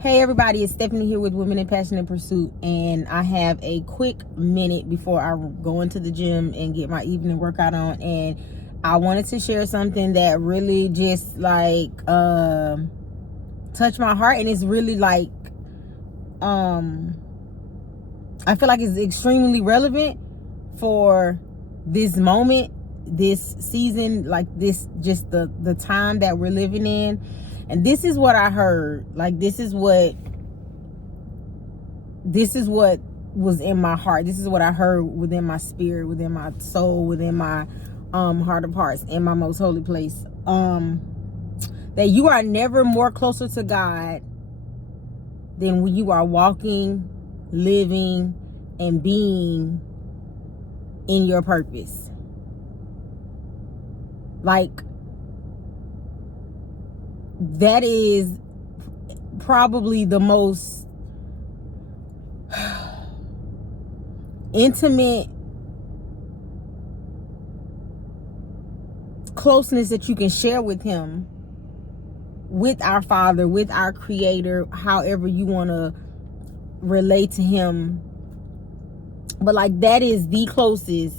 Hey everybody, it's Stephanie here with Women in Passionate Pursuit, and I have a quick minute before I go into the gym and get my evening workout on, and I wanted to share something that really just touched my heart, and it's really I feel like it's extremely relevant for this moment, this season, like this, just the time that we're living in. And this is what I heard. This is what was in my heart. This is what I heard within my spirit, within my soul, within my heart of hearts, in my most holy place. That you are never more closer to God than when you are walking, living, and being in your purpose. That is probably the most intimate closeness that you can share with him, with our Father, with our Creator, however you want to relate to him. But that is the closest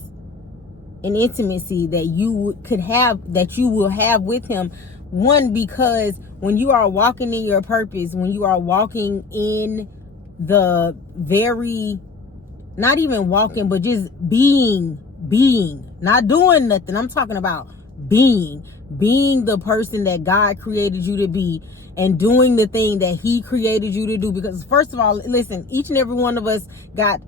in intimacy that you could have, that you will have with him. One, because when you are walking in your purpose, when you are walking in the very, not even walking, but just being, not doing nothing. I'm talking about being the person that God created you to be, and doing the thing that he created you to do. Because first of all, listen, each and every one of us got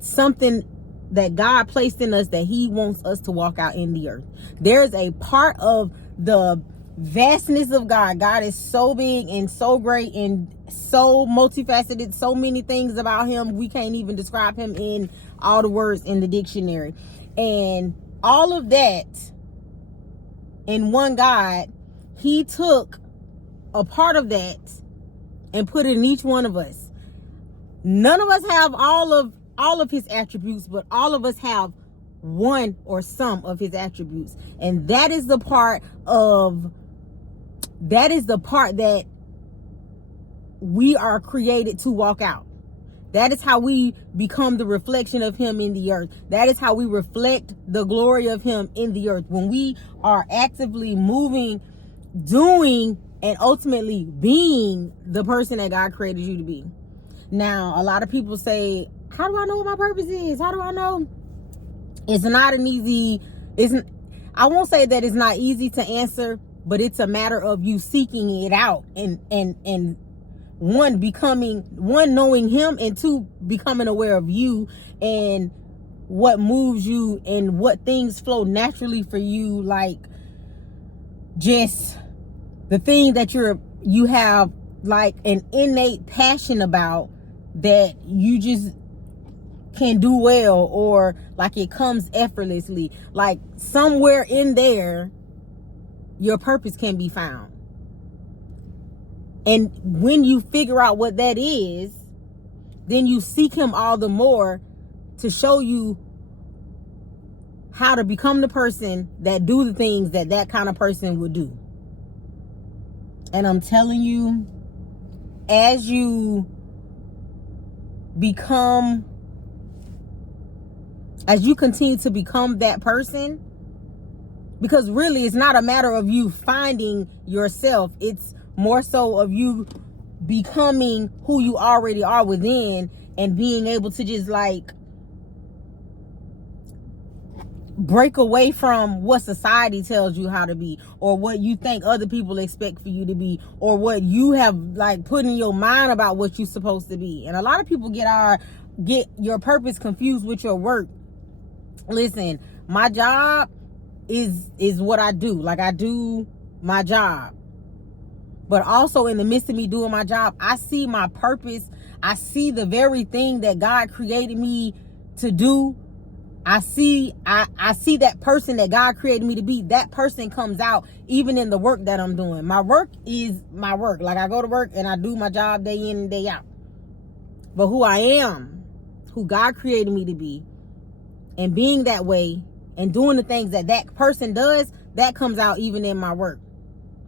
something that God placed in us that he wants us to walk out in the earth. There's a part of the vastness of God. God is so big and so great and so multifaceted, so many things about him. We can't even describe him in all the words in the dictionary. And all of that in one God, he took a part of that and put it in each one of us. None of us have all of his attributes, but all of us have one or some of his attributes. And that is the part that we are created to walk out. That is how we become the reflection of him in the earth. That is how we reflect the glory of him in the earth. When we are actively moving, doing, and ultimately being the person that God created you to be. Now, a lot of people say, how do I know what my purpose is? How do I know? It's not an easy, I won't say that it's not easy to answer, but it's a matter of you seeking it out and one, knowing him, and two, becoming aware of you and what moves you and what things flow naturally for you. Just the thing that you have an innate passion about, that you just can do well, or it comes effortlessly. Somewhere in there, your purpose can be found. And when you figure out what that is, then you seek him all the more to show you how to become the person that do the things that kind of person would do. And I'm telling you, as you continue to become that person, because really it's not a matter of you finding yourself, it's more so of you becoming who you already are within, and being able to just break away from what society tells you how to be, or what you think other people expect for you to be, or what you have put in your mind about what you're supposed to be. And a lot of people get your purpose confused with your work. Listen, my job is what I do. I do my job. But also in the midst of me doing my job, I see my purpose. I see the very thing that God created me to do. I see that person that God created me to be. That person comes out even in the work that I'm doing. My work is my work. I go to work and I do my job day in and day out. But who I am, who God created me to be, and being that way and doing the things that person does, that comes out even in my work.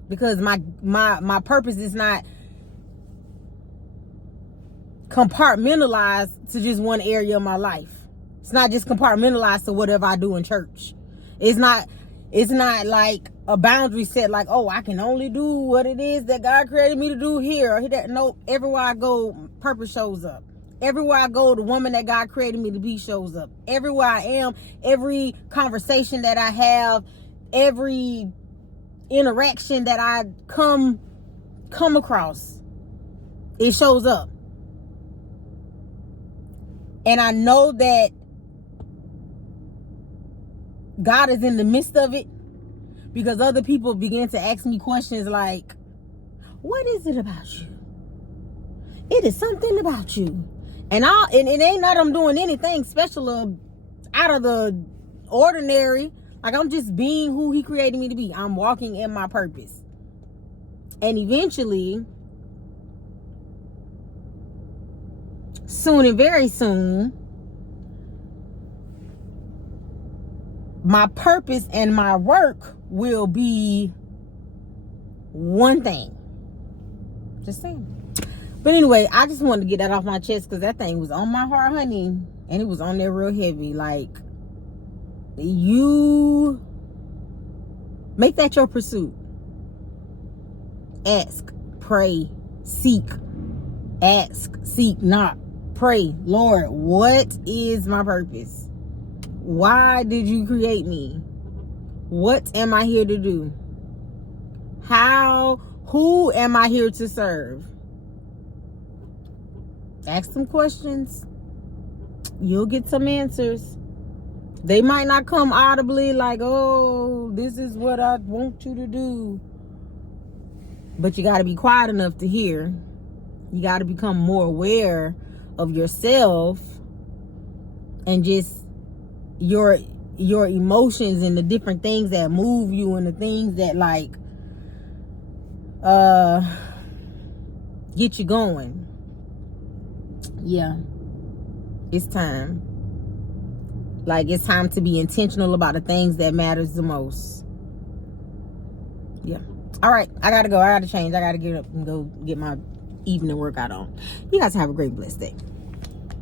Because my purpose is not compartmentalized to just one area of my life. It's not just compartmentalized to whatever I do in church. It's not like a boundary set like, oh, I can only do what it is that God created me to do here or that. No, everywhere I go, purpose shows up. Everywhere I go, the woman that God created me to be shows up. Everywhere I am, every conversation that I have, every interaction that I come across, it shows up. And I know that God is in the midst of it, because other people begin to ask me questions like, what is it about you? It is something about you. And it ain't that I'm doing anything special or out of the ordinary. Like, I'm just being who he created me to be. I'm walking in my purpose. And eventually, soon and very soon, my purpose and my work will be one thing. Just saying. But anyway, I just wanted to get that off my chest because that thing was on my heart, honey. And it was on there real heavy. Like, you make that your pursuit. Ask, pray, seek. Ask, seek, knock, pray. Lord, what is my purpose? Why did you create me? What am I here to do? Who am I here to serve? Ask some questions. You'll get some answers. They might not come audibly like, oh, this is what I want you to do. But you got to be quiet enough to hear. You got to become more aware of yourself and just your emotions and the different things that move you and the things that like get you going. Yeah, it's time. Like, it's time to be intentional about the things that matters the most. Yeah. All right, I gotta go. I gotta change. I gotta get up and go get my evening workout on. You guys have a great, blessed day.